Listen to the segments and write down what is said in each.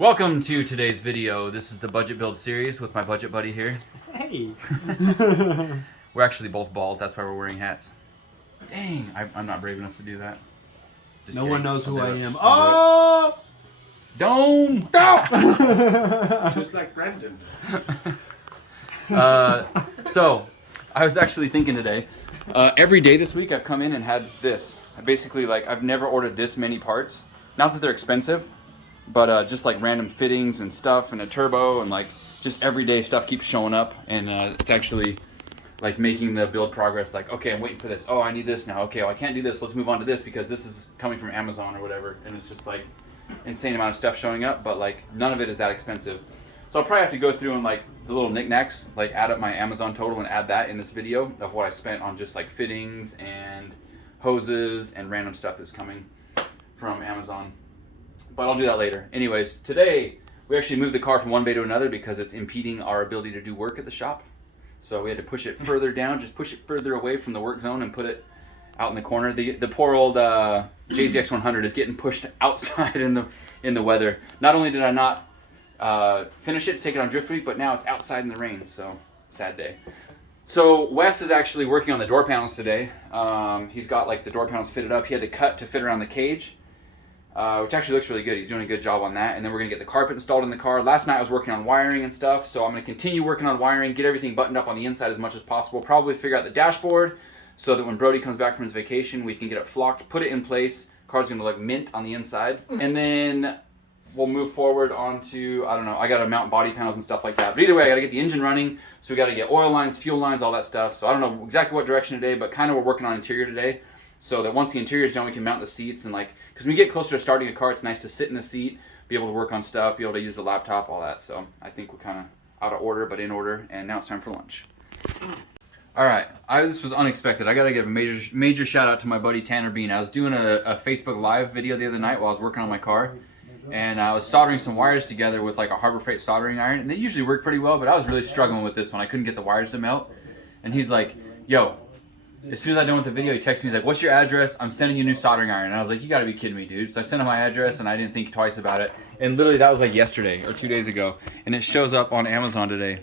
Welcome to today's video. This is the budget build series with my budget buddy here. Hey! We're actually both bald, that's why we're wearing hats. Dang, I'm not brave enough to do that. Just no kidding. one knows who I am. Oh! Dome! Just like Brandon. So, I was actually thinking today, every day this week I've come in and had this. I've never ordered this many parts. Not that they're expensive, but just like random fittings and stuff and a turbo and like just everyday stuff keeps showing up, and it's actually like making the build progress. Like, okay, I'm waiting for this. Oh, I need this now. Okay, well, I can't do this. Let's move on to this because this is coming from Amazon or whatever. And it's just like insane amount of stuff showing up, but like none of it is that expensive. So I'll probably have to go through and like the little knickknacks, like add up my Amazon total and add that in this video of what I spent on just like fittings and hoses and random stuff that's coming from Amazon. But I'll do that later. Anyways, today we actually moved the car from one bay to another because it's impeding our ability to do work at the shop. So we had to push it further down, just push it further away from the work zone and put it out in the corner. The poor old JZX 100 is getting pushed outside in the weather. Not only did I not finish it to take it on Drift Week, but now it's outside in the rain, so sad day. So Wes is actually working on the door panels today. He's got like the door panels fitted up. He had to cut to fit around the cage, which actually looks really good. He's doing a good job on that. And then we're gonna get the carpet installed in the car. Last night I was working on wiring and stuff, so I'm gonna continue working on wiring, get everything buttoned up on the inside as much as possible. Probably figure out the dashboard so that when Brody comes back from his vacation, we can get it flocked, put it in place. Car's gonna look mint on the inside. And then we'll move forward onto, I don't know, I gotta mount body panels and stuff like that. But either way, I gotta get the engine running, so we gotta get oil lines, fuel lines, all that stuff. So I don't know exactly what direction today, but kind of we're working on interior today, so that once the interior is done, we can mount the seats and like, because when we get closer to starting a car, it's nice to sit in the seat, be able to work on stuff, be able to use the laptop, all that. So I think we're kind of out of order, but in order, and now it's time for lunch. All right, this was unexpected. I gotta give a major shout out to my buddy Tanner Bean. I was doing a Facebook Live video the other night while I was working on my car, and I was soldering some wires together with like a Harbor Freight soldering iron, and they usually work pretty well, but I was really struggling with this one. I couldn't get the wires to melt, and he's like, yo, as soon as I'm done with the video, he texts me, he's like, what's your address? I'm sending you a new soldering iron. And I was like, you gotta be kidding me, dude. So I sent him my address, and I didn't think twice about it, and literally that was like yesterday or 2 days ago, and it shows up on Amazon today.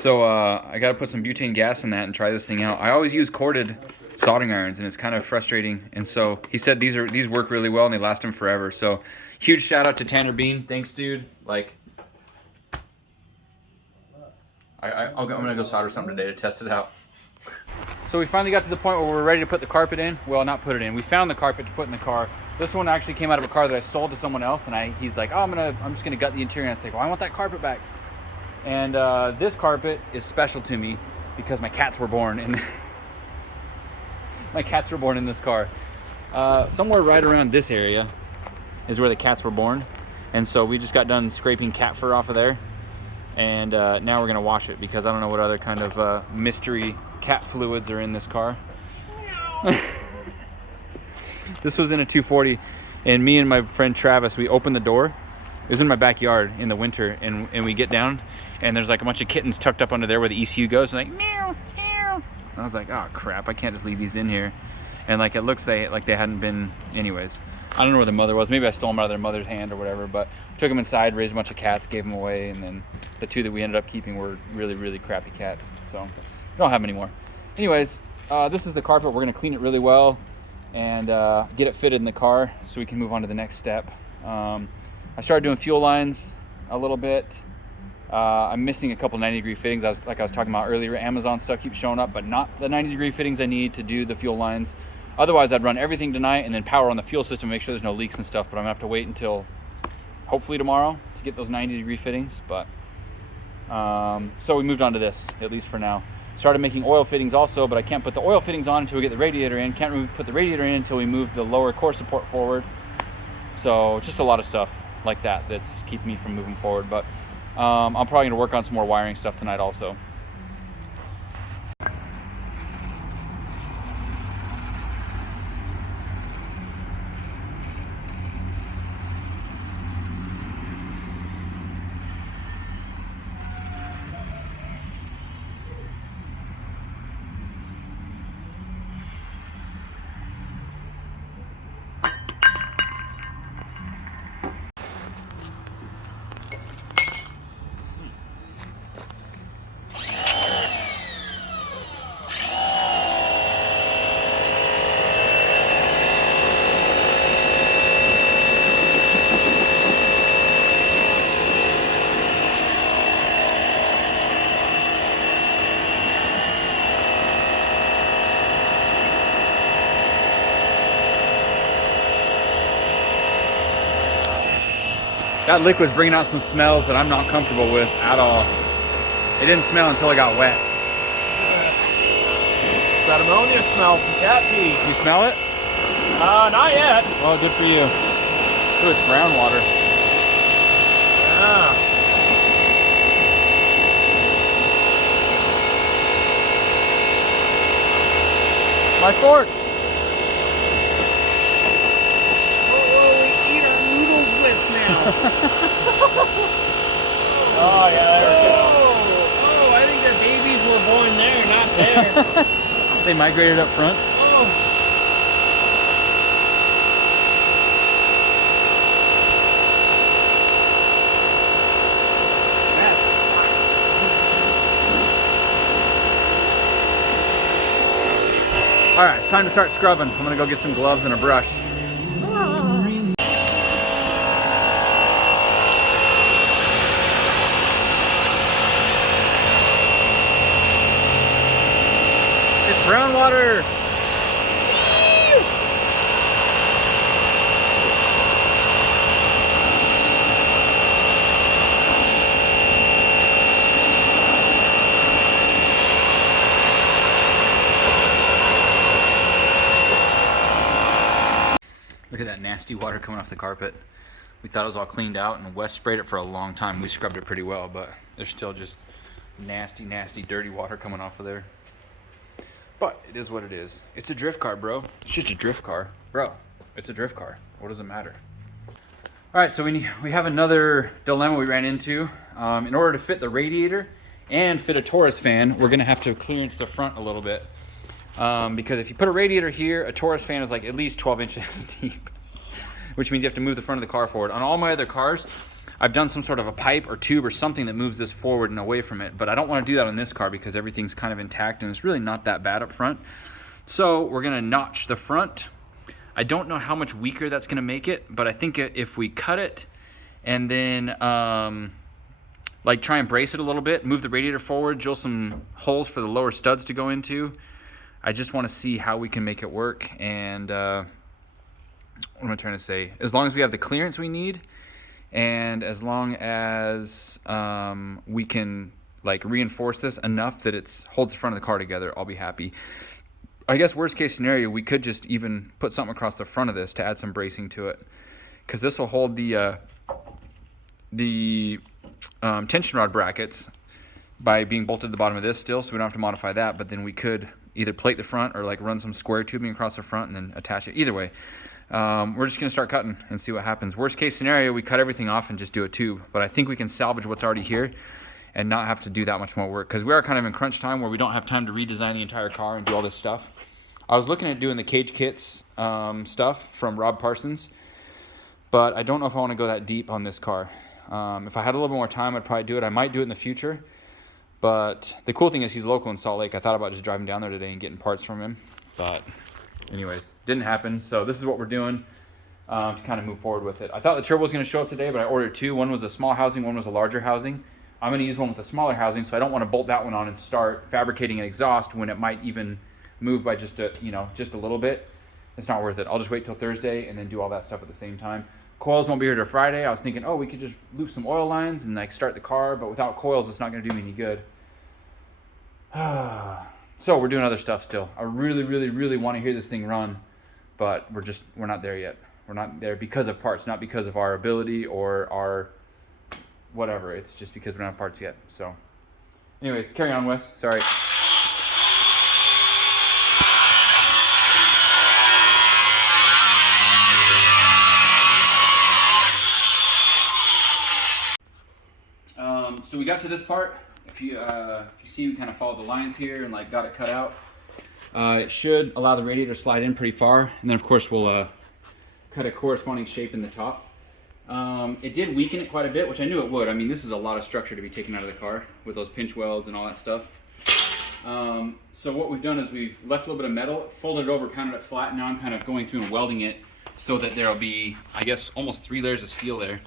So I gotta put some butane gas in that and try this thing out. I always use corded soldering irons, and it's kind of frustrating, and so he said these work really well and they last him forever. So huge shout out to Tanner Bean. Thanks, dude. Like, I'm gonna go solder something today to test it out. So we finally got to the point where we're ready to put the carpet in. Well, not put it in. We found the carpet to put in the car. This one actually came out of a car that I sold to someone else, and he's like, oh, I'm just gonna gut the interior. And I was like, well, I want that carpet back. And this carpet is special to me because my cats were born in this car. Somewhere right around this area is where the cats were born, and so we just got done scraping cat fur off of there, and now we're gonna wash it because I don't know what other kind of mystery cat fluids are in this car. This was in a 240, and me and my friend Travis, we opened the door. It was in my backyard in the winter, and we get down, and there's like a bunch of kittens tucked up under there where the ECU goes, and like meow meow. And I was like, oh crap, I can't just leave these in here. And like it looks like they hadn't been. Anyways, I don't know where the mother was. Maybe I stole them out of their mother's hand or whatever, but took them inside, raised a bunch of cats, gave them away, and then the two that we ended up keeping were really, really crappy cats. So we don't have them anymore. Anyways, this is the carpet. We're gonna clean it really well and get it fitted in the car so we can move on to the next step. I started doing fuel lines a little bit. I'm missing a couple 90-degree fittings. Like I was talking about earlier, Amazon stuff keeps showing up, but not the 90-degree fittings I need to do the fuel lines. Otherwise, I'd run everything tonight and then power on the fuel system to make sure there's no leaks and stuff, but I'm gonna have to wait until hopefully tomorrow to get those 90-degree fittings. But so we moved on to this, at least for now. Started making oil fittings also, but I can't put the oil fittings on until we get the radiator in. Can't really put the radiator in until we move the lower core support forward. So just a lot of stuff like that's keeping me from moving forward. But I'm probably gonna work on some more wiring stuff tonight also. That liquid's bringing out some smells that I'm not comfortable with at all. It didn't smell until it got wet. It's that ammonia smell from cat pee. You smell it? Not yet. Oh, good for you. Ooh, it's groundwater. Yeah. My fork. What will we eat our noodles with now? Oh, yeah, there we go. Oh, I think their babies were born there, not there. They migrated up front. Oh. All right, it's time to start scrubbing. I'm gonna go get some gloves and a brush. It's groundwater. Look at that nasty water coming off the carpet. We thought it was all cleaned out, and Wes sprayed it for a long time. We scrubbed it pretty well, but there's still just nasty, nasty, dirty water coming off of there. But it is what it is. It's a drift car, bro. It's just a drift car. Bro, it's a drift car. What does it matter? All right, so we have another dilemma we ran into. In order to fit the radiator and fit a Taurus fan, we're gonna have to clearance the front a little bit. Because if you put a radiator here, a Taurus fan is like at least 12 inches deep, which means you have to move the front of the car forward. On all my other cars, I've done some sort of a pipe or tube or something that moves this forward and away from it, but I don't want to do that on this car because everything's kind of intact and it's really not that bad up front. So we're gonna notch the front. I don't know how much weaker that's gonna make it, but I think if we cut it and then like try and brace it a little bit, move the radiator forward, drill some holes for the lower studs to go into. I just want to see how we can make it work, and what am I trying to say? As long as we have the clearance we need, and as long as we can like reinforce this enough that it holds the front of the car together, I'll be happy. I guess worst case scenario, we could just even put something across the front of this to add some bracing to it, because this will hold the tension rod brackets by being bolted to the bottom of this still, so we don't have to modify that. But then we could either plate the front or like run some square tubing across the front and then attach it. Either way, we're just gonna start cutting and see what happens. Worst case scenario, we cut everything off and just do a tube, but I think we can salvage what's already here and not have to do that much more work, because we are kind of in crunch time where we don't have time to redesign the entire car and do all this stuff. I was looking at doing the cage kits stuff from Rob Parsons, but I don't know if I want to go that deep on this car. If I had a little bit more time, I'd probably do it. I might do it in the future. But the cool thing is he's local in Salt Lake. I thought about just driving down there today and getting parts from him. But anyways, didn't happen. So this is what we're doing to kind of move forward with it. I thought the turbo was going to show up today, but I ordered two. One was a small housing, one was a larger housing. I'm going to use one with a smaller housing, so I don't want to bolt that one on and start fabricating an exhaust when it might even move by just a little bit. It's not worth it. I'll just wait till Thursday and then do all that stuff at the same time. Coils won't be here till Friday. I was thinking, oh, we could just loop some oil lines and like start the car, but without coils, it's not going to do me any good. So we're doing other stuff still. I really, really, really want to hear this thing run, but we're not there yet. We're not there because of parts, not because of our ability or our whatever. It's just because we don't have parts yet. So anyways, carry on, Wes. Sorry. So we got to this part. If you see, we kind of followed the lines here and like got it cut out. It should allow the radiator to slide in pretty far, and then of course we'll cut a corresponding shape in the top. It did weaken it quite a bit, which I knew it would. I mean, this is a lot of structure to be taken out of the car with those pinch welds and all that stuff. So what we've done is we've left a little bit of metal, folded it over, pounded it flat, and now I'm kind of going through and welding it so that there'll be, I guess, almost 3 layers of steel there.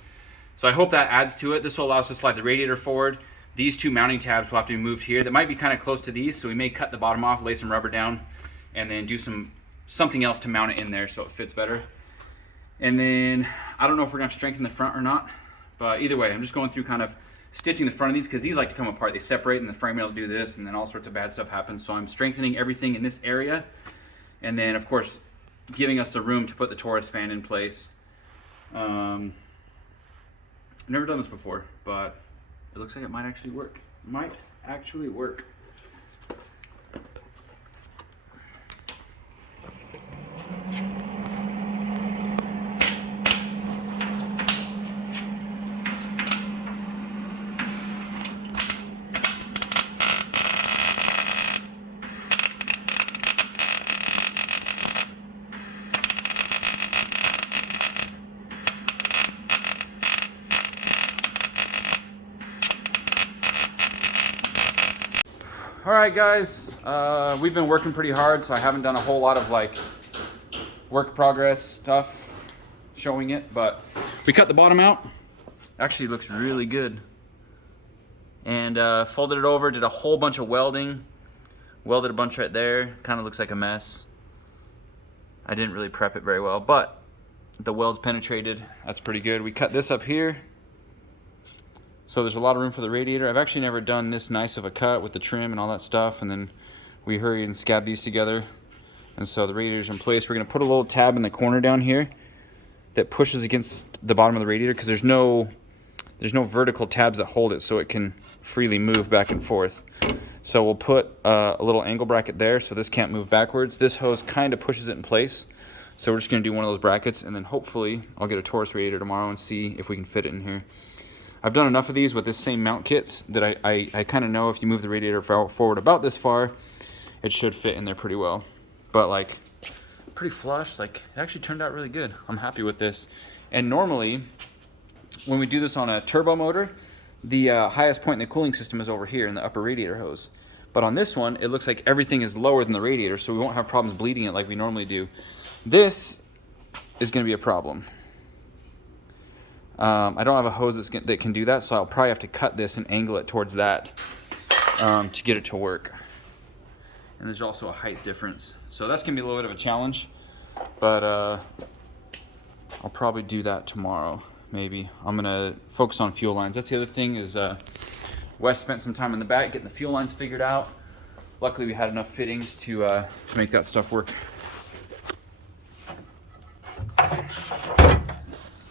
So I hope that adds to it. This will allow us to slide the radiator forward. These 2 mounting tabs will have to be moved here. That might be kind of close to these, so we may cut the bottom off, lay some rubber down, and then do something else to mount it in there so it fits better. And then I don't know if we're gonna have to strengthen the front or not, But either way, I'm just going through kind of stitching the front of these because these like to come apart. They separate and the frame rails do this, and then all sorts of bad stuff happens. So I'm strengthening everything in this area, and then of course giving us the room to put the Taurus fan in place. I've never done this before, but it looks like it might actually work. Might actually work. All right, guys, we've been working pretty hard, so I haven't done a whole lot of like work progress stuff showing it, but we cut the bottom out. Actually looks really good. And folded it over, did a whole bunch of welding, welded a bunch right there. Kind of looks like a mess. I didn't really prep it very well, but the welds penetrated. That's pretty good. We cut this up here. So there's a lot of room for the radiator. I've actually never done this nice of a cut with the trim and all that stuff, and then we hurry and scab these together. And so the radiator's in place. We're gonna put a little tab in the corner down here that pushes against the bottom of the radiator because there's no vertical tabs that hold it, so it can freely move back and forth. So we'll put a little angle bracket there so this can't move backwards. This hose kind of pushes it in place. So we're just gonna do one of those brackets, and then hopefully I'll get a Taurus radiator tomorrow and see if we can fit it in here. I've done enough of these with this same mount kits that I kind of know if you move the radiator forward about this far, it should fit in there pretty well. But like, pretty flush, like it actually turned out really good. I'm happy with this. And normally, when we do this on a turbo motor, the highest point in the cooling system is over here in the upper radiator hose. But on this one, it looks like everything is lower than the radiator, so we won't have problems bleeding it like we normally do. This is gonna be a problem. I don't have a hose that can do that, so I'll probably have to cut this and angle it towards that to get it to work. And there's also a height difference. So that's gonna be a little bit of a challenge, but I'll probably do that tomorrow, maybe. I'm gonna focus on fuel lines. That's the other thing is Wes spent some time in the back getting the fuel lines figured out. Luckily we had enough fittings to make that stuff work.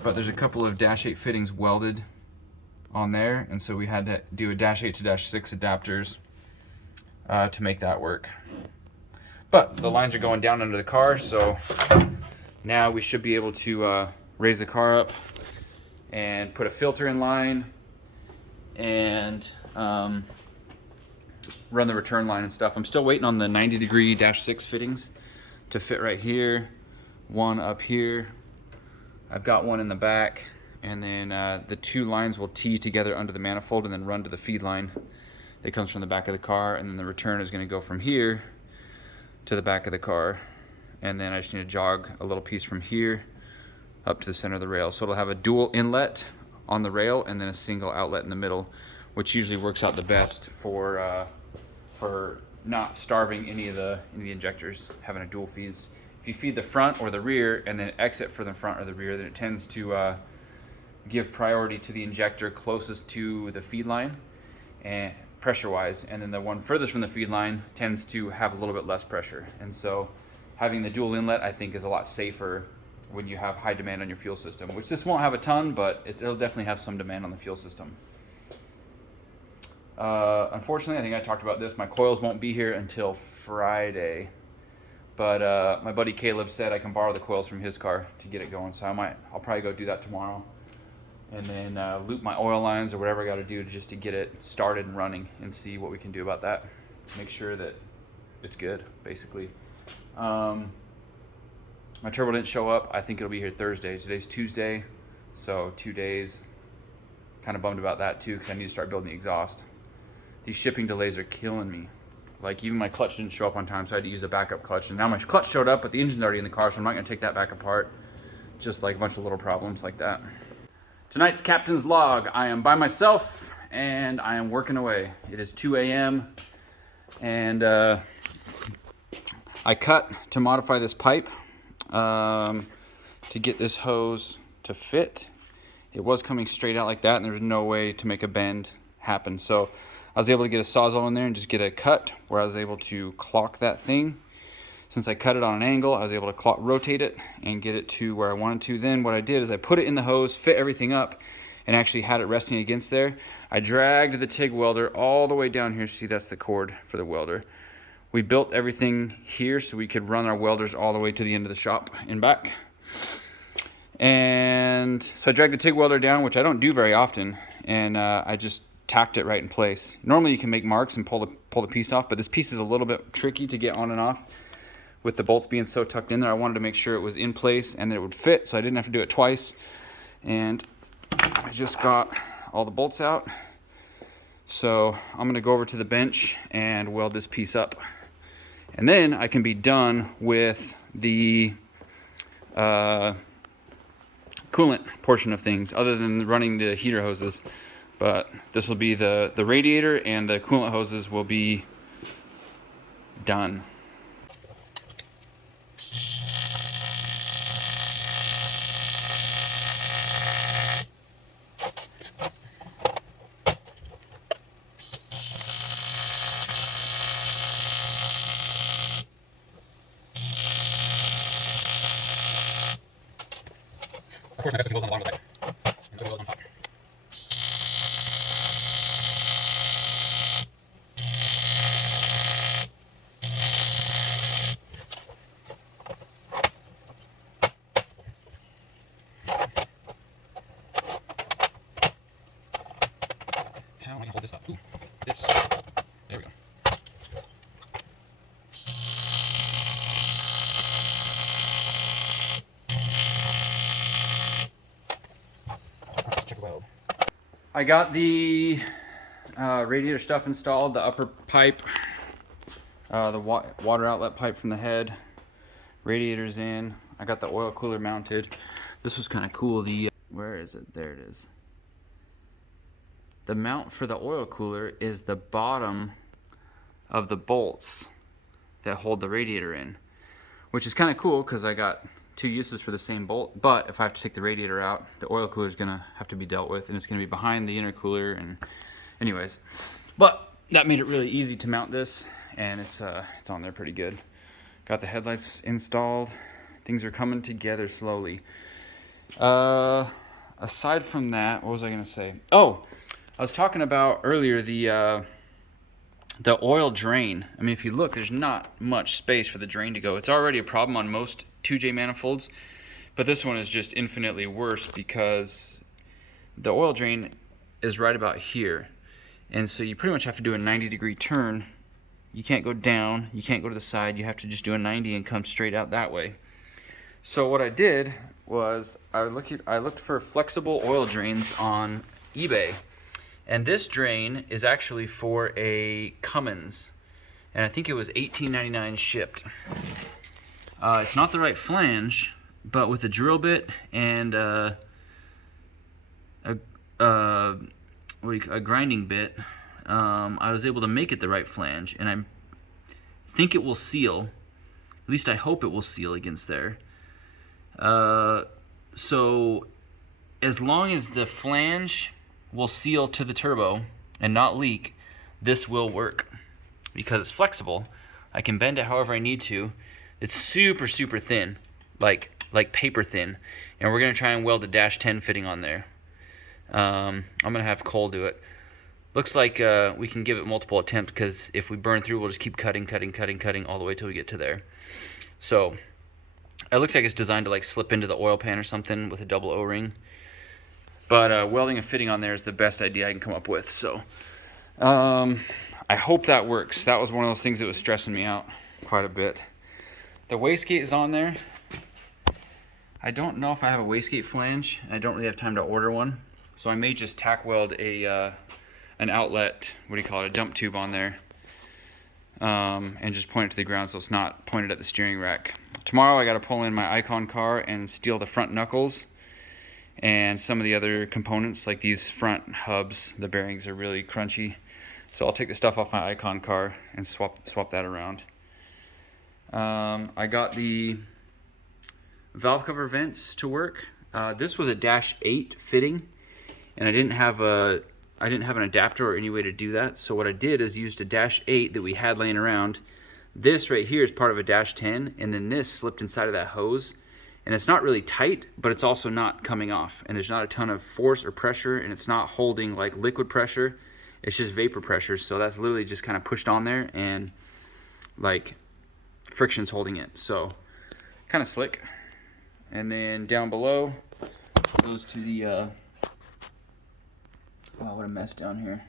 But there's a couple of dash 8 fittings welded on there, and so we had to do a dash 8 to dash 6 adapters to make that work. But the lines are going down under the car, so now we should be able to raise the car up and put a filter in line and run the return line and stuff. I'm still waiting on the 90-degree dash 6 fittings to fit right here, one up here. I've got one in the back, and then the two lines will tee together under the manifold and then run to the feed line that comes from the back of the car, and then the return is going to go from here to the back of the car, and then I just need to jog a little piece from here up to the center of the rail. So it'll have a dual inlet on the rail and then a single outlet in the middle, which usually works out the best for not starving any of the injectors, having a dual feeds. If you feed the front or the rear and then exit for the front or the rear, then it tends to give priority to the injector closest to the feed line and pressure-wise, and then the one furthest from the feed line tends to have a little bit less pressure. And so having the dual inlet, I think, is a lot safer when you have high demand on your fuel system, which this won't have a ton, but it'll definitely have some demand on the fuel system. Unfortunately, I think I talked about this, my coils won't be here until Friday. But my buddy Caleb said I can borrow the coils from his car to get it going, so I'll probably go do that tomorrow, and then loop my oil lines or whatever I got to do just to get it started and running and see what we can do about that. Make sure that it's good, basically. My turbo didn't show up. I think it'll be here Thursday. Today's Tuesday, so 2 days. Kind of bummed about that too because I need to start building the exhaust. These shipping delays are killing me. Like, even my clutch didn't show up on time, so I had to use a backup clutch. And now my clutch showed up, but the engine's already in the car, so I'm not going to take that back apart. Just like a bunch of little problems like that. Tonight's captain's log. I am by myself, and I am working away. It is 2 a.m., and I cut to modify this pipe to get this hose to fit. it was coming straight out like that, and there's no way to make a bend happen. So I was able to get a Sawzall in there and just get a cut where I was able to clock that thing. Since I cut it on an angle, I was able to rotate it and get it to where I wanted to. Then what I did is I put it in the hose, fit everything up, and actually had it resting against there. I dragged the TIG welder all the way down here. See, that's the cord for the welder. We built everything here so we could run our welders all the way to the end of the shop and back. And so I dragged the TIG welder down, which I don't do very often, and I just tacked it right in place. Normally you can make marks and pull the piece off, but this piece is a little bit tricky to get on and off with the bolts being so tucked in there. I wanted to make sure it was in place and that it would fit, so I didn't have to do it twice. And I just got all the bolts out. So I'm gonna go over to the bench and weld this piece up. And then I can be done with the coolant portion of things, other than running the heater hoses. But this will be the radiator, and the coolant hoses will be done. Of course, my best goes on the bottom of the pipe, and the other goes on top. How am I gonna hold this up? Ooh, this. There we go. I got the radiator stuff installed, the upper pipe, the water outlet pipe from the head, radiator's in. I got the oil cooler mounted. This was kind of cool. Where is it? There it is. The mount for the oil cooler is the bottom of the bolts that hold the radiator in, which is kind of cool because I got two uses for the same bolt. But if I have to take the radiator out, the oil cooler is gonna have to be dealt with, and it's gonna be behind the intercooler. And anyways, but that made it really easy to mount this, and it's on there pretty good. Got the headlights installed. Things are coming together slowly. Aside from that, what was I gonna say? Oh, I was talking about earlier the oil drain. I mean, if you look, there's not much space for the drain to go. It's already a problem on most 2J manifolds, but this one is just infinitely worse because the oil drain is right about here. And so you pretty much have to do a 90-degree turn. You can't go down, you can't go to the side, you have to just do a 90 and come straight out that way. So what I did was I looked for flexible oil drains on eBay. And this drain is actually for a Cummins, and I think it was $18.99 shipped. It's not the right flange, but with a drill bit and a grinding bit, I was able to make it the right flange, and I think it will seal. At least I hope it will seal against there. So as long as the flange will seal to the turbo and not leak, this will work because it's flexible. I can bend it however I need to. It's super thin, like paper thin, and we're gonna try and weld a -10 fitting on there. I'm gonna have Cole do it. Looks like we can give it multiple attempts, because if we burn through, we'll just keep cutting all the way till we get to there. So it looks like it's designed to like slip into the oil pan or something with a double O-ring. But welding a fitting on there is the best idea I can come up with. So I hope that works. That was one of those things that was stressing me out quite a bit. The wastegate is on there. I don't know if I have a wastegate flange. I don't really have time to order one. So I may just tack weld an outlet, what do you call it, a dump tube on there. And just point it to the ground so it's not pointed at the steering rack. Tomorrow I got to pull in my Icon car and steal the front knuckles and some of the other components, like these front hubs. The bearings are really crunchy, so I'll take the stuff off my Icon car and swap that around. I got the valve cover vents to work. This was a -8 fitting, and I didn't have an adapter or any way to do that. So what I did is used a -8 that we had laying around. This right here is part of a -10, and then this slipped inside of that hose. And it's not really tight, but it's also not coming off. And there's not a ton of force or pressure, and it's not holding like liquid pressure. It's just vapor pressure. So that's literally just kind of pushed on there, and like friction's holding it. So kind of slick. And then down below goes to the, oh, what a mess down here.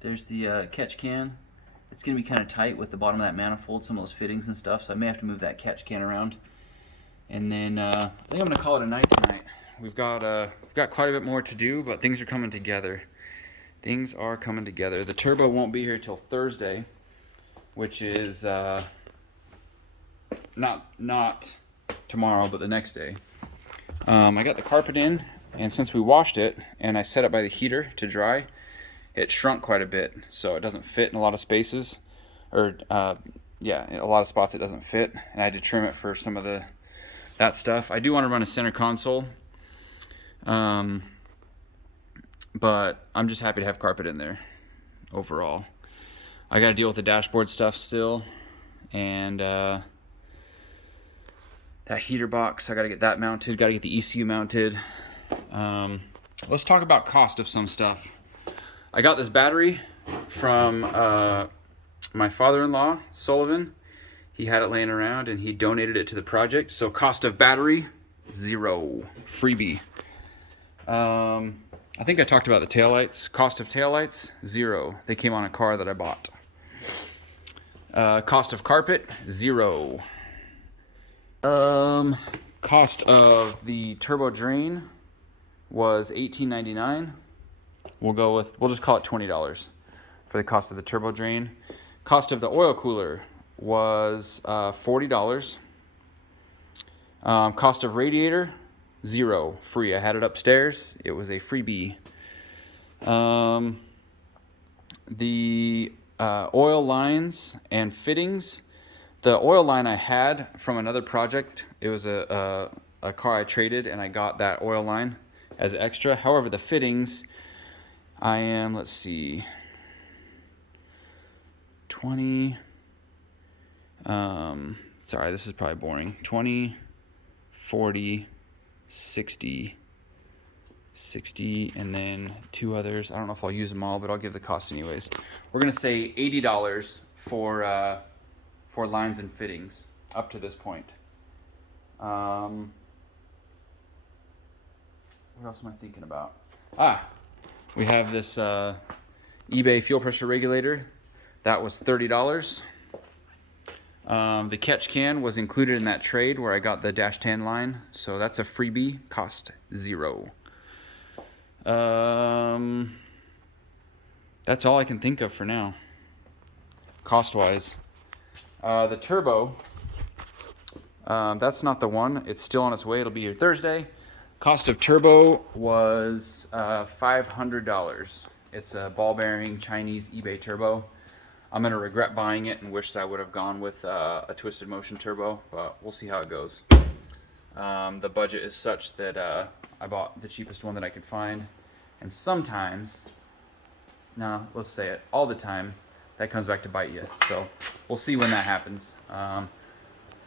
There's the catch can. It's going to be kind of tight with the bottom of that manifold, some of those fittings and stuff, so I may have to move that catch can around. And then I think I'm going to call it a night tonight. We've got quite a bit more to do, but things are coming together. Things are coming together. The turbo won't be here till Thursday, which is not tomorrow, but the next day. I got the carpet in, and since we washed it and I set it by the heater to dry, it shrunk quite a bit, so it doesn't fit in a lot of spaces, or yeah, in a lot of spots it doesn't fit, and I had to trim it for some of that stuff. I do want to run a center console, but I'm just happy to have carpet in there overall. I got to deal with the dashboard stuff still, and that heater box, I got to get that mounted, got to get the ECU mounted. Let's talk about cost of some stuff. I got this battery from my father-in-law, Sullivan. He had it laying around and he donated it to the project. So cost of battery, $0, freebie. I think I talked about the taillights. Cost of taillights, $0. They came on a car that I bought. Cost of carpet, $0. Cost of the turbo drain was $18.99. We'll just call it $20 for the cost of the turbo drain. Cost of the oil cooler was $40. Cost of radiator, $0, free. I had it upstairs. It was a freebie. The oil lines and fittings. The oil line I had from another project. It was a car I traded, and I got that oil line as extra. However, the fittings, I am, let's see, 20, sorry, this is probably boring, 20, 40, 60, 60, and then two others. I don't know if I'll use them all, but I'll give the cost anyways. We're going to say $80 for lines and fittings up to this point. What else am I thinking about? We have this eBay fuel pressure regulator. That was $30. The catch can was included in that trade where I got the -10 line, so that's a freebie, cost $0. That's all I can think of for now, cost-wise. The turbo, that's not the one. It's still on its way. It'll be here Thursday. Cost of turbo was $500. It's a ball bearing Chinese eBay turbo. I'm gonna regret buying it and wish that I would have gone with a twisted motion turbo, but we'll see how it goes. The budget is such that I bought the cheapest one that I could find, and sometimes, no, let's say it, all the time, that comes back to bite you. So we'll see when that happens.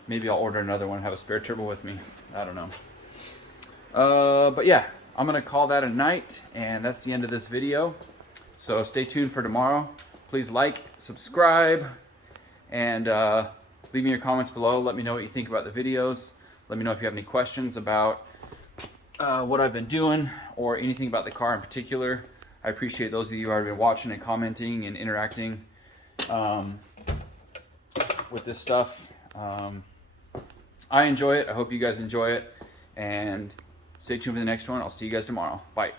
Maybe I'll order another one and have a spare turbo with me. I don't know. But yeah, I'm gonna call that a night, and that's the end of this video. So stay tuned for tomorrow. Please like, subscribe, and leave me your comments below. Let me know what you think about the videos. Let me know if you have any questions about what I've been doing or anything about the car in particular. I appreciate those of you who have been watching and commenting and interacting with this stuff. I enjoy it. I hope you guys enjoy it. And stay tuned for the next one. I'll see you guys tomorrow. Bye.